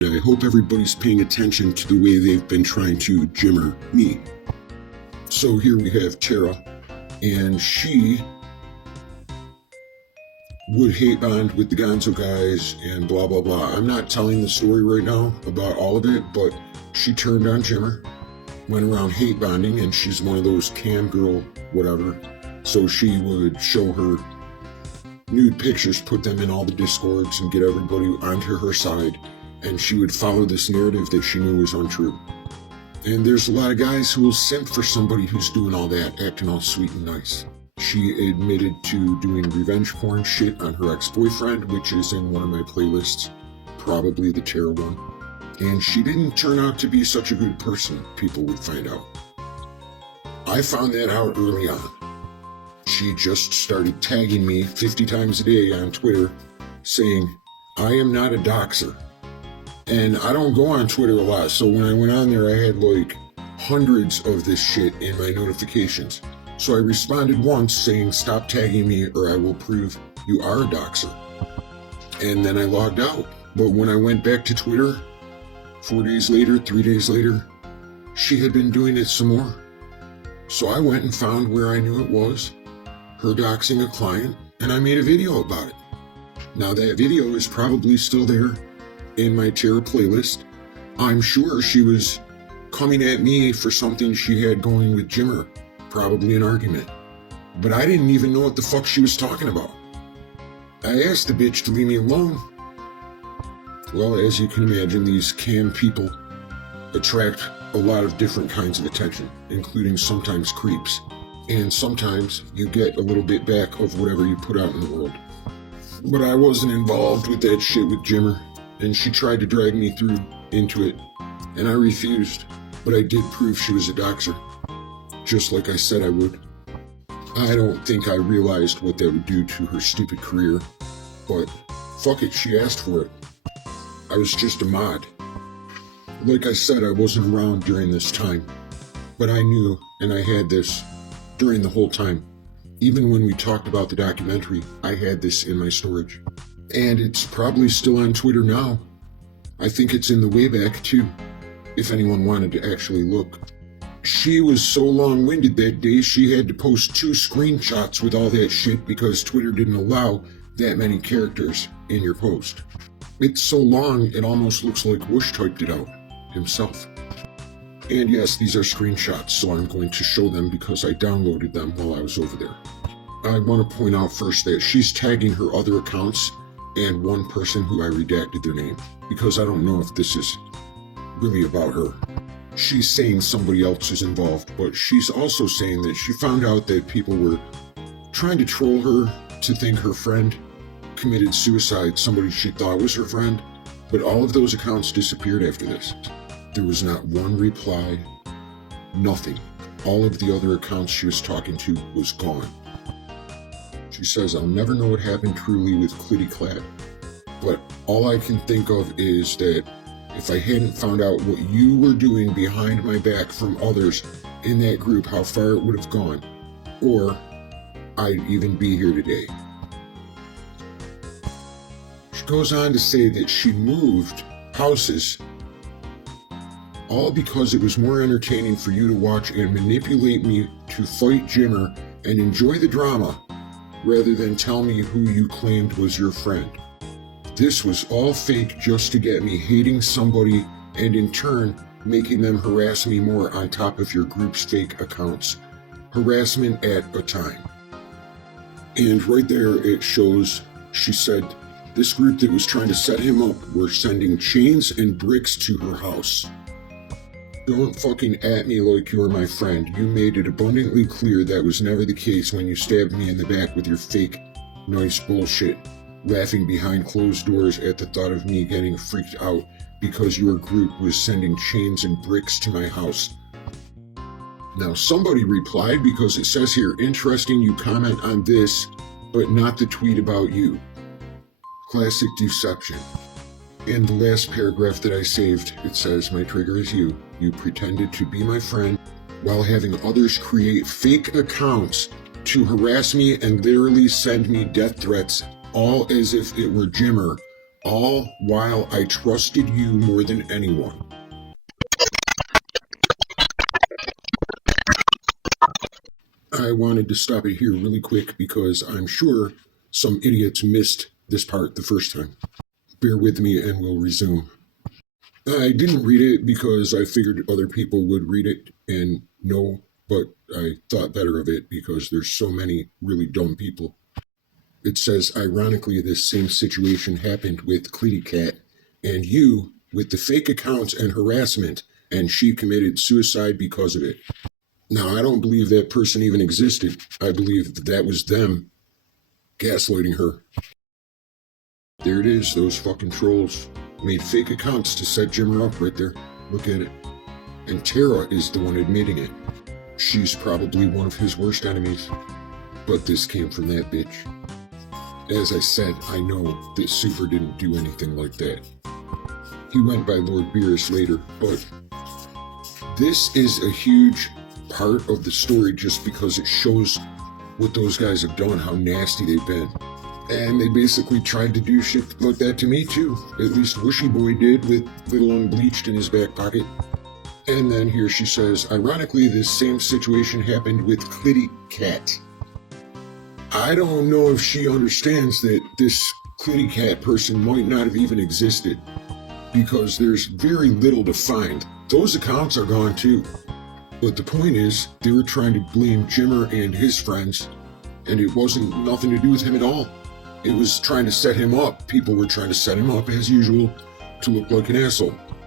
I hope everybody's paying attention to the way they've been trying to jimmer me. So here we have Tara, and she would hate bond with the Gonzo guys and blah blah blah. I'm not telling the story right now about all of it, but she turned on Jimmer, went around hate bonding, and she's one of those cam girl whatever. So she would show her nude pictures, put them in all the discords, and get everybody onto her side, and she would follow this narrative that she knew was untrue. And there's a lot of guys who will simp for somebody who's doing all that, acting all sweet and nice. She admitted to doing revenge porn shit on her ex-boyfriend, which is in one of my playlists, probably the Tara one. And she didn't turn out to be such a good person, people would find out. I found that out early on. She just started tagging me 50 times a day on Twitter, saying, I am not a doxer. And I don't go on Twitter a lot, so when I went on there, I had like hundreds of this shit in my notifications. So I responded once saying, stop tagging me or I will prove you are a doxer. And then I logged out. But when I went back to Twitter, 4 days later, 3 days later, she had been doing it some more. So I went and found where I knew it was, her doxing a client, and I made a video about it. Now that video is probably still there in my Tara playlist. I'm sure she was coming at me for something she had going with Jimmer, probably an argument. But I didn't even know what the fuck she was talking about. I asked the bitch to leave me alone. Well, as you can imagine, these cam people attract a lot of different kinds of attention, including sometimes creeps. And sometimes you get a little bit back of whatever you put out in the world. But I wasn't involved with that shit with Jimmer, and she tried to drag me through into it, and I refused. But I did prove she was a doxer, just like I said I would. I don't think I realized what that would do to her stupid career, but fuck it, she asked for it. I was just a mod. Like I said, I wasn't around during this time, but I knew, and I had this during the whole time. Even when we talked about the documentary, I had this in my storage. And it's probably still on Twitter now. I think it's in the Wayback too, if anyone wanted to actually look. She was so long-winded that day she had to post 2 screenshots with all that shit because Twitter didn't allow that many characters in your post. It's so long it almost looks like Whoosh typed it out himself. And yes, these are screenshots, so I'm going to show them because I downloaded them while I was over there. I want to point out first that she's tagging her other accounts and one person who I redacted their name, because I don't know if this is really about her. She's saying somebody else is involved, but she's also saying that she found out that people were trying to troll her to think her friend committed suicide, somebody she thought was her friend, but all of those accounts disappeared after this. There was not one reply, nothing. All of the other accounts she was talking to was gone. She says, I'll never know what happened truly with Clitty Clad, but all I can think of is that if I hadn't found out what you were doing behind my back from others in that group, how far it would have gone, or I'd even be here today. She goes on to say that she moved houses all because it was more entertaining for you to watch and manipulate me to fight Jimmer and enjoy the drama rather than tell me who you claimed was your friend. This was all fake just to get me hating somebody and in turn making them harass me more on top of your group's fake accounts. Harassment at a time. And right there it shows, she said, this group that was trying to set him up were sending chains and bricks to her house. Don't fucking at me like you're my friend. You made it abundantly clear that was never the case when you stabbed me in the back with your fake, nice bullshit, laughing behind closed doors at the thought of me getting freaked out because your group was sending chains and bricks to my house. Now somebody replied, because it says here, interesting you comment on this, but not the tweet about you. Classic deception. In the last paragraph that I saved, it says, my trigger is you. You pretended to be my friend while having others create fake accounts to harass me and literally send me death threats, all as if it were Jimmer, All while I trusted you more than anyone. I wanted to stop it here really quick because I'm sure some idiots missed this part the first time. Bear with me and we'll resume. I didn't read it because I figured other people would read it and know, but I thought better of it because there's so many really dumb people. It says, ironically, this same situation happened with Clitty Cat and you with the fake accounts and harassment, and she committed suicide because of it. Now, I don't believe that person even existed. I believe that was them gaslighting her. There it is, those fucking trolls. Made fake accounts to set Jimmer up right there. Look at it. And Tara is the one admitting it. She's probably one of his worst enemies. But this came from that bitch. As I said, I know that Super didn't do anything like that. He went by Lord Beerus later, but this is a huge part of the story just because it shows what those guys have done, how nasty they've been. And they basically tried to do shit like that to me too. At least Wishy Boy did, with Little Unbleached in his back pocket. And then here she says, ironically, this same situation happened with Clitty Cat. I don't know if she understands that this Clitty Cat person might not have even existed, because there's very little to find. Those accounts are gone too. But the point is, they were trying to blame Jimmer and his friends, and it wasn't nothing to do with him at all. It was trying to set him up. People were trying to set him up, as usual, to look like an asshole.